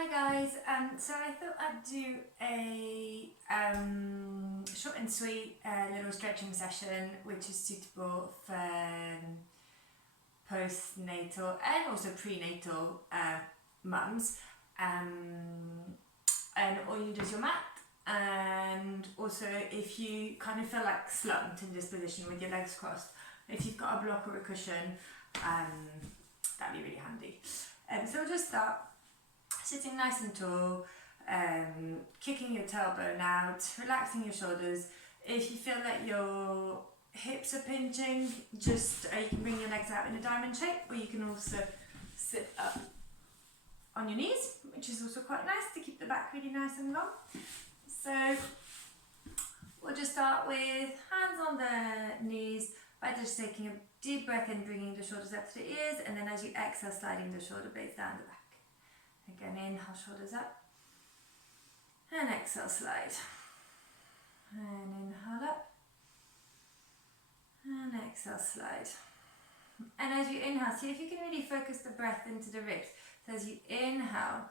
Hi guys, so I thought I'd do a short and sweet little stretching session which is suitable for postnatal and also prenatal mums. And all you need is your mat, and also if you kind of feel like slumped in this position with your legs crossed, if you've got a block or a cushion, that'd be really handy. So we'll just start sitting nice and tall, kicking your tailbone out, relaxing your shoulders. If you feel that your hips are pinching, just you can bring your legs out in a diamond shape, or you can also sit up on your knees, which is also quite nice to keep the back really nice and long. So we'll just start with hands on the knees by just taking a deep breath in, bringing the shoulders up to the ears, and then as you exhale, sliding the shoulder blades down the back. Again, inhale, shoulders up, and exhale, slide, and inhale up, and exhale, slide. And as you inhale, see if you can really focus the breath into the ribs. So as you inhale,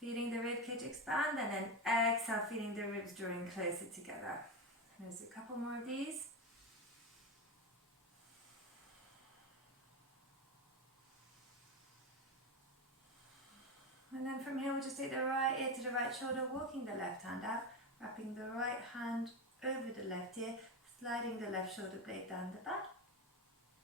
feeling the rib cage expand, and then exhale, feeling the ribs drawing closer together. There's a couple more of these. And then from here, we'll just take the right ear to the right shoulder, walking the left hand out, wrapping the right hand over the left ear, sliding the left shoulder blade down the back,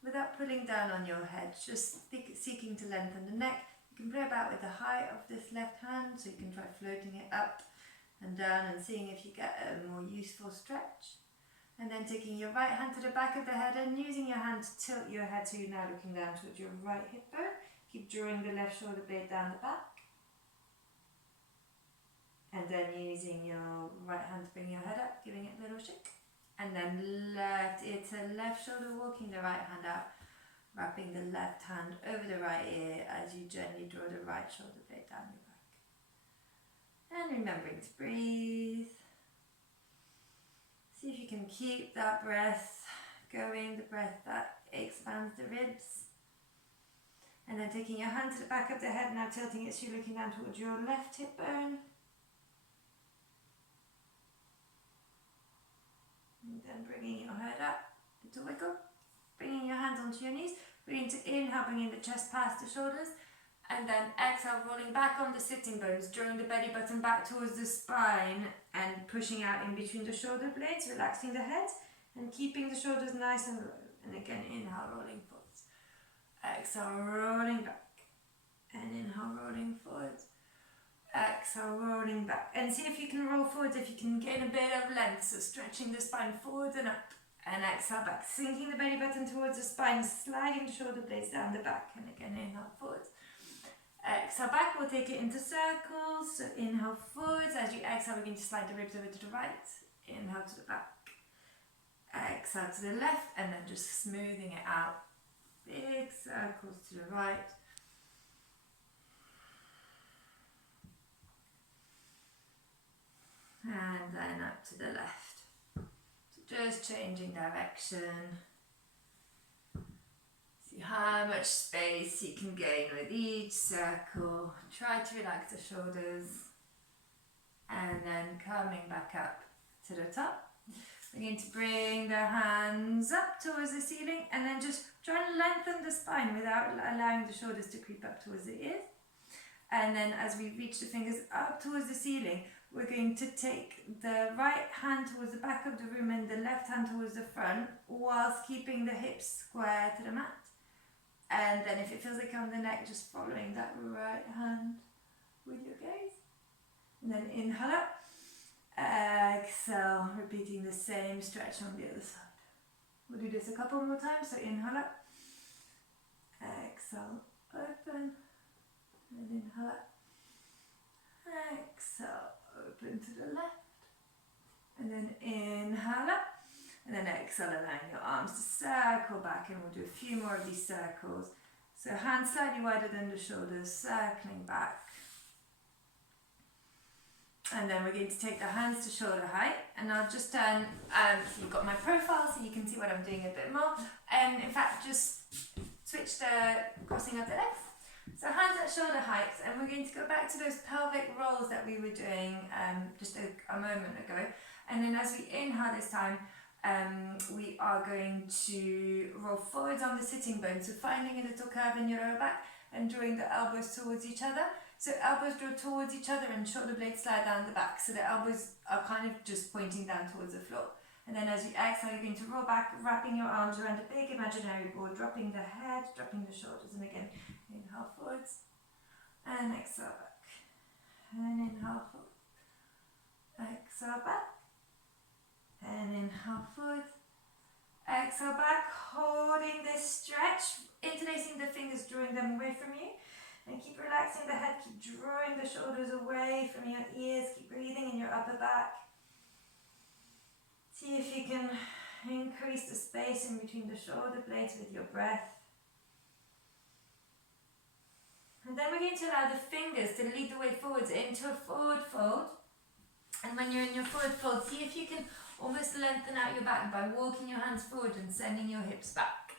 without pulling down on your head, just seeking to lengthen the neck. You can play about with the height of this left hand, so you can try floating it up and down and seeing if you get a more useful stretch. And then taking your right hand to the back of the head and using your hand to tilt your head so you're now looking down towards your right hip bone. Keep drawing the left shoulder blade down the back. And then using your right hand to bring your head up, giving it a little shake. And then left ear to left shoulder, walking the right hand out, wrapping the left hand over the right ear as you gently draw the right shoulder blade down your back. And remembering to breathe. See if you can keep that breath going, the breath that expands the ribs. And then taking your hand to the back of the head, now tilting it so you're looking down towards your left hip bone. And then bringing your head up, little wiggle, bringing your hands onto your knees, bringing to inhale, bringing the chest past the shoulders, and then exhale, rolling back on the sitting bones, drawing the belly button back towards the spine and pushing out in between the shoulder blades, relaxing the head and keeping the shoulders nice and low. And again, inhale, rolling forwards, exhale, rolling back, and inhale, rolling forwards. Exhale, rolling back, and see if you can roll forwards, if you can gain a bit of length, so stretching the spine forwards and up, and exhale back, sinking the belly button towards the spine, sliding the shoulder blades down the back, and again inhale forwards, exhale back. We'll take it into circles, so inhale forwards, as you exhale we're going to slide the ribs over to the right, inhale to the back, exhale to the left, and then just smoothing it out, big circles to the right, and then up to the left. So just changing direction. See how much space you can gain with each circle. Try to relax the shoulders. And then coming back up to the top. We're going to bring the hands up towards the ceiling and then just try and lengthen the spine without allowing the shoulders to creep up towards the ears. And then as we reach the fingers up towards the ceiling, we're going to take the right hand towards the back of the room and the left hand towards the front, whilst keeping the hips square to the mat. And then if it feels like on the neck, just following that right hand with your gaze. And then inhale up, exhale, repeating the same stretch on the other side. We'll do this a couple more times, so inhale up, exhale, open, and inhale up, exhale, open to the left, and then inhale up, and then exhale, allowing your arms to circle back, and we'll do a few more of these circles. So hands slightly wider than the shoulders, circling back. And then we're going to take the hands to shoulder height, and I'll just turn, so you've got my profile so you can see what I'm doing a bit more, and in fact just switch the crossing of the legs. So hands at shoulder height, and we're going to go back to those pelvic rolls that we were doing just a moment ago. And then as we inhale this time, we are going to roll forwards on the sitting bones, so finding a little curve in your lower back and drawing the elbows towards each other. So elbows draw towards each other and shoulder blades slide down the back, so the elbows are kind of just pointing down towards the floor. And then as you exhale, you're going to roll back, wrapping your arms around a big imaginary board, dropping the head, dropping the shoulders, and again, inhale forwards, and exhale back, and inhale forward, exhale back, and inhale forward, exhale back, holding this stretch, interlacing the fingers, drawing them away from you, and keep relaxing the head, keep drawing the shoulders away from your ears, keep breathing in your upper back. See if you can increase the space in between the shoulder blades with your breath. And then we're going to allow the fingers to lead the way forwards into a forward fold. And when you're in your forward fold, see if you can almost lengthen out your back by walking your hands forward and sending your hips back.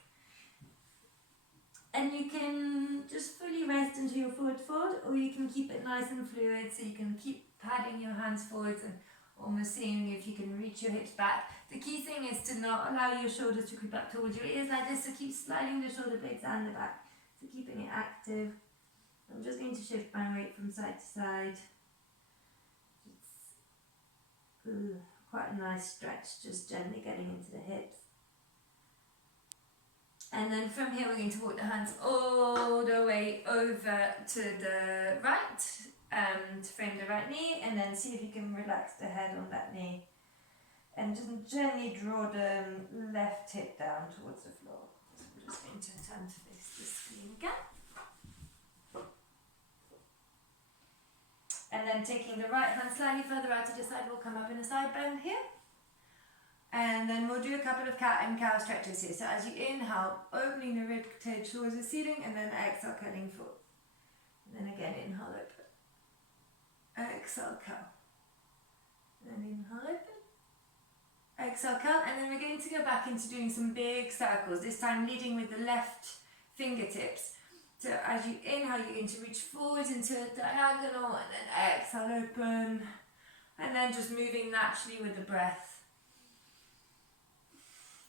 And you can just fully rest into your forward fold, or you can keep it nice and fluid, so you can keep padding your hands forwards and almost seeing if you can reach your hips back. The key thing is to not allow your shoulders to creep up towards your ears like this, so keep sliding the shoulder blades down the back, so keeping it active. I'm just going to shift my weight from side to side. It's quite a nice stretch, just gently getting into the hips. And then from here we're going to walk the hands all the way over to the right, to frame the right knee, and then see if you can relax the head on that knee. And just gently draw the left hip down towards the floor. So I'm just going to turn to face the screen again. And then taking the right hand slightly further out to the side, we'll come up in a side bend here. And then we'll do a couple of cat and cow stretches here. So as you inhale, opening the rib cage towards the ceiling, and then exhale, curling forward. And then again, inhale, open. Exhale, curl. And inhale, open. Exhale, curl. And then we're going to go back into doing some big circles, this time leading with the left fingertips. So as you inhale, you're going to reach forwards into a diagonal, and then exhale, open. And then just moving naturally with the breath.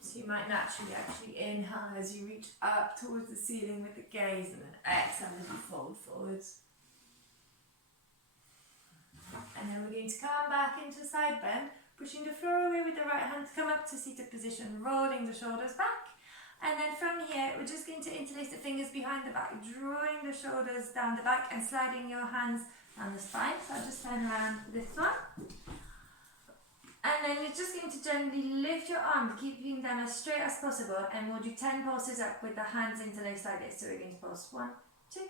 So you might naturally actually inhale as you reach up towards the ceiling with the gaze, and then exhale as you fold forwards. And then we're going to come back into side bend, pushing the floor away with the right hand to come up to seated position, rolling the shoulders back. And then from here, we're just going to interlace the fingers behind the back, drawing the shoulders down the back and sliding your hands down the spine. So I'll just turn around this one. And then you're just going to gently lift your arms, keeping them as straight as possible, and we'll do 10 pulses up with the hands interlaced like this. So we're going to pulse 1, 2,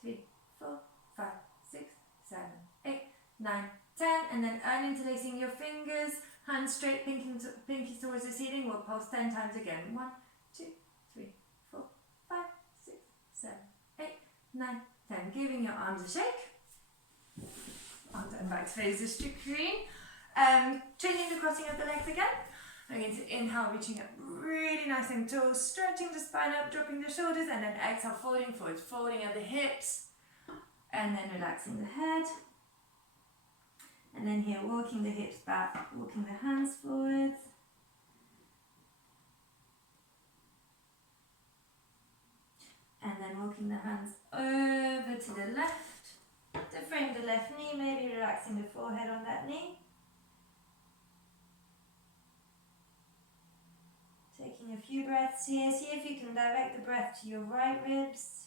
3, 4, 5, 6, 7, 8, 9, 10, and then interlacing your fingers, hands straight, pinky towards the ceiling. We'll pulse 10 times again. 1, 2, 3, 4, 5, 6, 7, 8, 9, 10. Giving your arms a shake. I'll turn back to face the screen. Changing the crossing of the legs again. I'm going to inhale, reaching up really nice and tall, stretching the spine up, dropping the shoulders, and then exhale, folding forwards, folding at the hips, and then relaxing the head. And then here, walking the hips back, walking the hands forwards. And then walking the hands over to the left. To frame the left knee, maybe relaxing the forehead on that knee. Taking a few breaths here. See if you can direct the breath to your right ribs.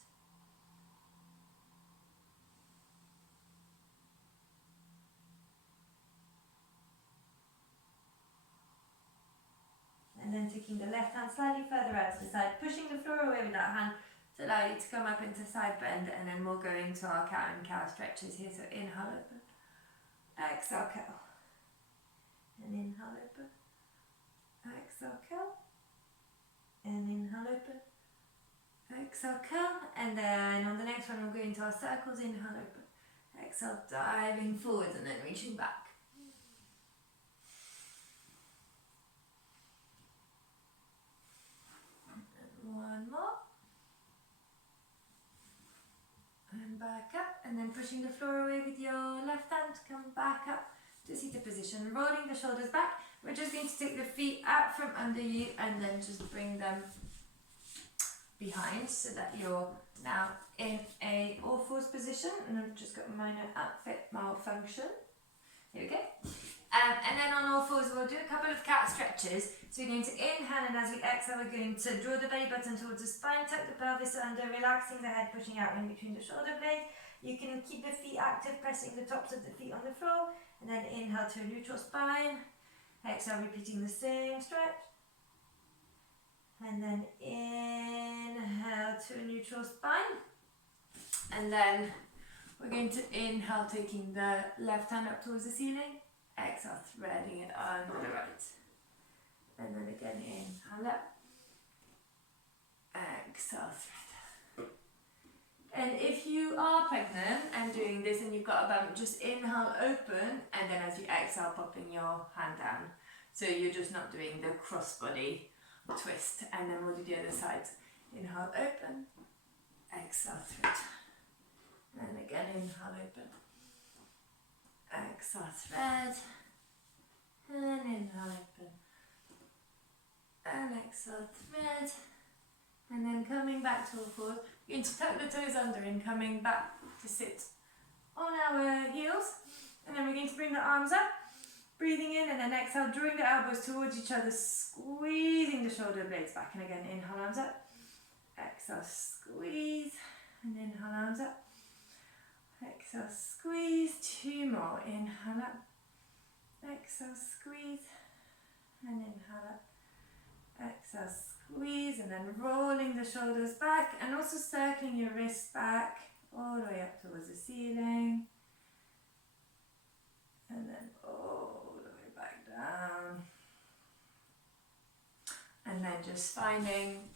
And then taking the left hand slightly further out to the side, pushing the floor away with that hand to allow you to come up into side bend, and then we'll go into our cat and cow stretches here. So inhale, open. Exhale, curl. And inhale, open. Exhale, curl. And inhale, open. Exhale, curl. And then on the next one, we'll go into our circles. Inhale, open. Exhale, diving forwards and then reaching back. And one more. and back up, and then pushing the floor away with your left hand, come back up to seated position, rolling the shoulders back. We're just going to take the feet out from under you and then just bring them behind so that you're now in a all fours position, and I've just got a minor outfit malfunction. Here we go. And then on all fours we'll do a couple of cat stretches. So we're going to inhale, and as we exhale we're going to draw the belly button towards the spine, tuck the pelvis under, relaxing the head, pushing out in between the shoulder blades. You can keep the feet active, pressing the tops of the feet on the floor, and then inhale to a neutral spine. Exhale, repeating the same stretch. And then inhale to a neutral spine. And then we're going to inhale, taking the left hand up towards the ceiling. Exhale, threading it under the right. And then again, inhale up. Exhale, thread. And if you are pregnant and doing this and you've got a bump, just inhale, open, and then as you exhale, popping your hand down. So you're just not doing the crossbody twist. And then we'll do the other side. Inhale, open. Exhale, thread. And again, inhale, open. Exhale, thread. And inhale, open. And exhale, thread. And then coming back to all fours. We're going to tuck the toes under and coming back to sit on our heels. And then we're going to bring the arms up. Breathing in, and then exhale, drawing the elbows towards each other, squeezing the shoulder blades back. And again, inhale, arms up. Exhale, squeeze. And inhale, arms up. Exhale, squeeze. Two more. Inhale up. Exhale, squeeze. And inhale up. Exhale, squeeze. And then rolling the shoulders back, and also circling your wrists back all the way up towards the ceiling. And then all the way back down. And then just finding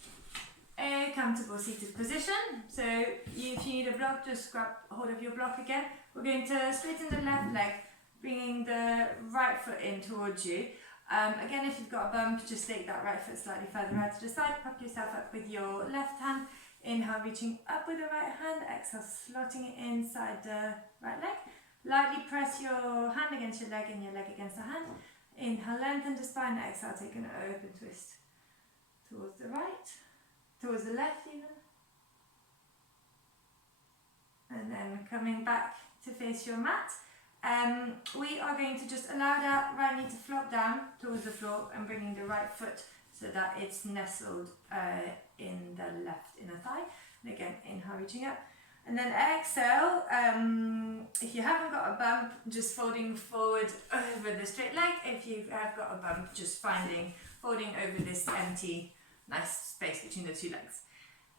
a comfortable seated position. So if you need a block, just grab hold of your block again. We're going to straighten the left leg, bringing the right foot in towards you. Again, if you've got a bump, just take that right foot slightly further out to the side, prop yourself up with your left hand. Inhale, reaching up with the right hand. Exhale, slotting it inside the right leg. Lightly press your hand against your leg and your leg against the hand. Inhale, lengthen the spine. Exhale, take an open twist towards the right, towards the left even. And then coming back to face your mat. We are going to just allow that right knee to flop down towards the floor and bringing the right foot so that it's nestled in the left inner thigh. And again, inhale, reaching up. And then exhale, if you haven't got a bump, just folding forward over the straight leg. If you have got a bump, just folding over this empty, nice space between the two legs.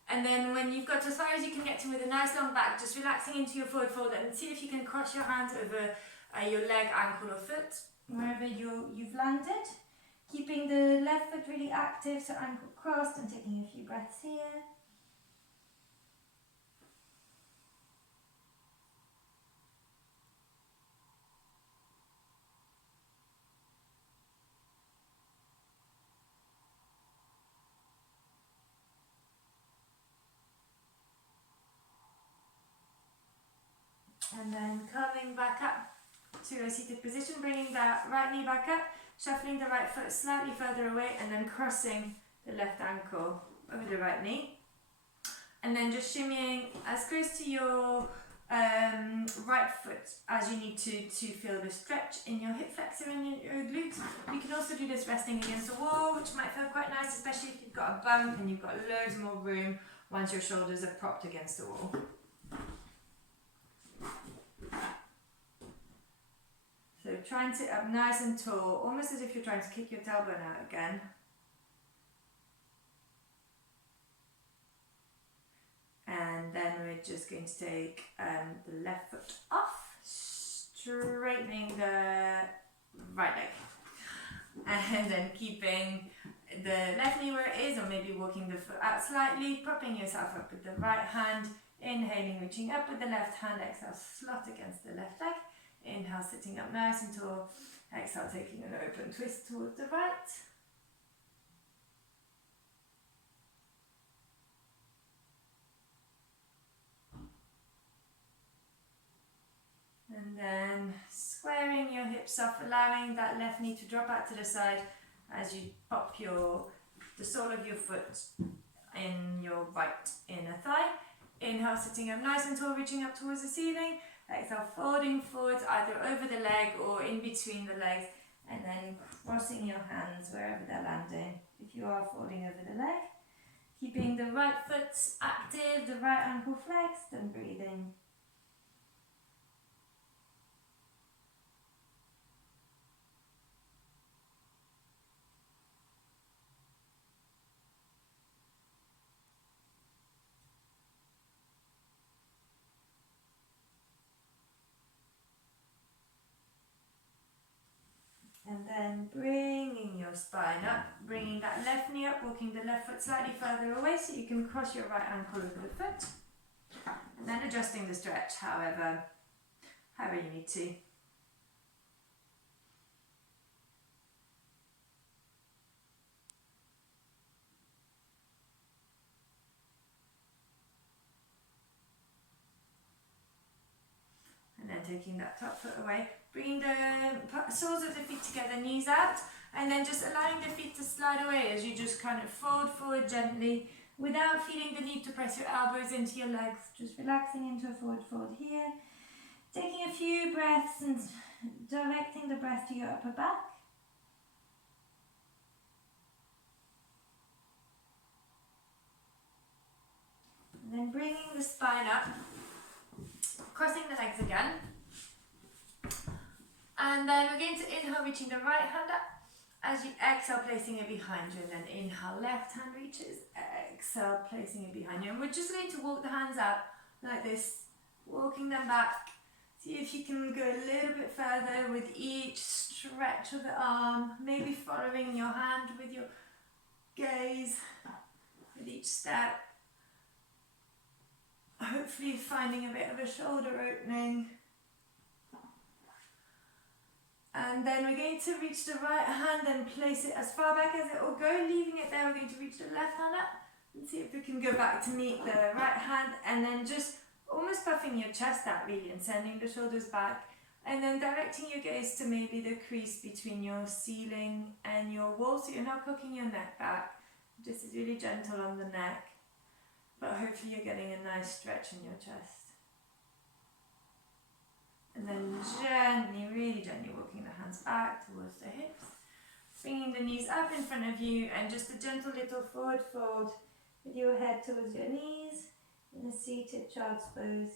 And then when you've got as far as you can get to with a nice long back, just relaxing into your forward fold, and see if you can cross your hands over your leg, ankle or foot, wherever you've landed. Keeping the left foot really active, so ankle crossed, and taking a few breaths here. And then coming back up to a seated position, bringing that right knee back up, shuffling the right foot slightly further away, and then crossing the left ankle over the right knee. And then just shimmying as close to your right foot as you need to feel the stretch in your hip flexor and your glutes. You can also do this resting against the wall, which might feel quite nice, especially if you've got a bump and you've got loads more room once your shoulders are propped against the wall. So try and sit up nice and tall, almost as if you're trying to kick your tailbone out again. And then we're just going to take the left foot off, straightening the right leg. And then keeping the left knee where it is, or maybe walking the foot out slightly, propping yourself up with the right hand, inhaling, reaching up with the left hand, exhale, slot against the left leg. Inhale, sitting up nice and tall. Exhale, taking an open twist towards the right. And then squaring your hips off, allowing that left knee to drop out to the side as you pop the sole of your foot in your right inner thigh. Inhale, sitting up nice and tall, reaching up towards the ceiling. Exhale, folding forwards either over the leg or in between the legs, and then crossing your hands wherever they're landing. If you are folding over the leg, keeping the right foot active, the right ankle flexed, and breathing. And then bringing your spine up, bringing that left knee up, walking the left foot slightly further away so you can cross your right ankle over the foot. And then adjusting the stretch however you need to. And then taking that top foot away, bringing the soles of the feet together, knees out, and then just allowing the feet to slide away as you just kind of fold forward gently without feeling the need to press your elbows into your legs, just relaxing into a forward fold here. Taking a few breaths and directing the breath to your upper back. And then bringing the spine up, crossing the legs again. And then we're going to inhale, reaching the right hand up. As you exhale, placing it behind you. And then inhale, left hand reaches. Exhale, placing it behind you. And we're just going to walk the hands out like this, walking them back. See if you can go a little bit further with each stretch of the arm. Maybe following your hand with your gaze with each step. Hopefully finding a bit of a shoulder opening. And then we're going to reach the right hand and place it as far back as it will go, leaving it there. We're going to reach the left hand up and see if we can go back to meet the right hand, and then just almost puffing your chest out really and sending the shoulders back, and then directing your gaze to maybe the crease between your ceiling and your wall, so you're not cocking your neck back. This is really gentle on the neck, but hopefully you're getting a nice stretch in your chest. And then gently, really gently walking the hands back towards the hips, bringing the knees up in front of you, and just a gentle little forward fold with your head towards your knees in a seated child's pose.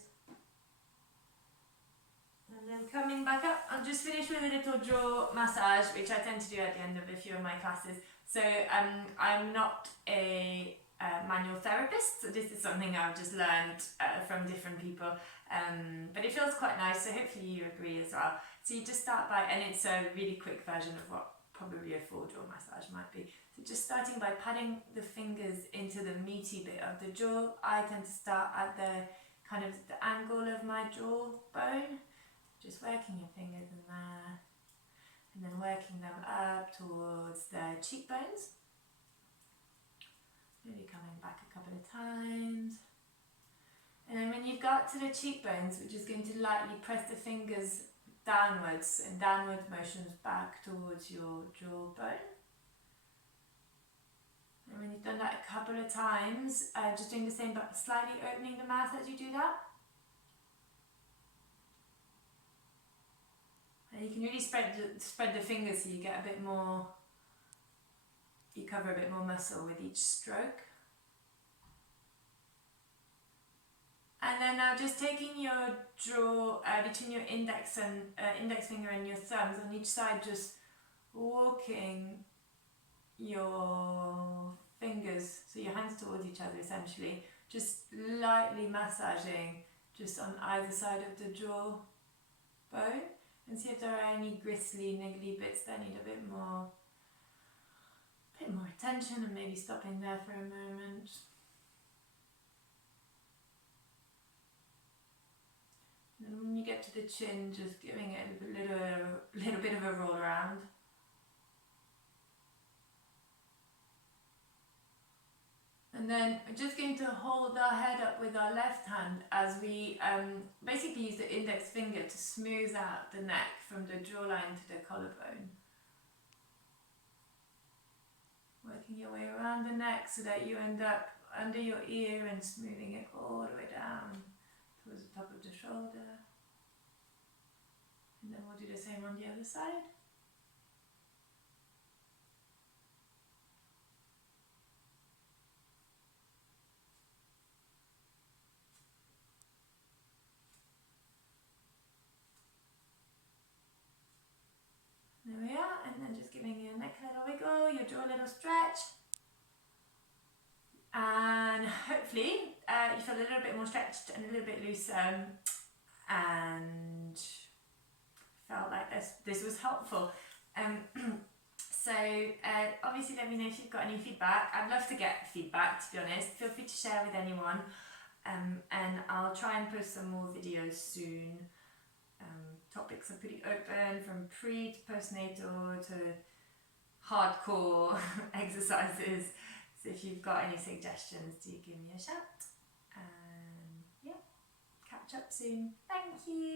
And then coming back up, I'll just finish with a little jaw massage, which I tend to do at the end of a few of my classes. So I'm not a manual therapist, so this is something I've just learned from different people, but it feels quite nice, so hopefully you agree as well. So you just start by, and it's a really quick version of what probably a full jaw massage might be. So just starting by patting the fingers into the meaty bit of the jaw. I tend to start at the kind of the angle of my jawbone, just working your fingers in there, and then working them up towards the cheekbones. Really coming back a couple of times. And then when you've got to the cheekbones, we're just going to lightly press the fingers downwards and downward motions back towards your jawbone. And when you've done that a couple of times, just doing the same but slightly opening the mouth as you do that. And you can really spread the fingers so you get a bit more, you cover a bit more muscle with each stroke. And then now just taking your jaw between your index finger and your thumbs on each side, just walking your fingers, so your hands towards each other essentially, just lightly massaging just on either side of the jawbone, and see if there are any gristly, niggly bits that need a bit more attention, and maybe stopping there for a moment. And when you get to the chin, just giving it a little bit of a roll around. And then we're just going to hold our head up with our left hand as we basically use the index finger to smooth out the neck from the jawline to the collarbone. Working your way around the neck so that you end up under your ear and smoothing it all the way down towards the top of the shoulder. And then we'll do the same on the other side. There we are, and then just giving your neck a little wiggle, your jaw a little stretch. And hopefully you feel a little bit more stretched and a little bit looser and felt like this was helpful. So obviously let me know if you've got any feedback. I'd love to get feedback, to be honest. Feel free to share with anyone, and I'll try and post some more videos soon. Topics are pretty open, from pre to postnatal to hardcore exercises. So if you've got any suggestions, do give me a shout. And yeah, catch up soon. Thank you.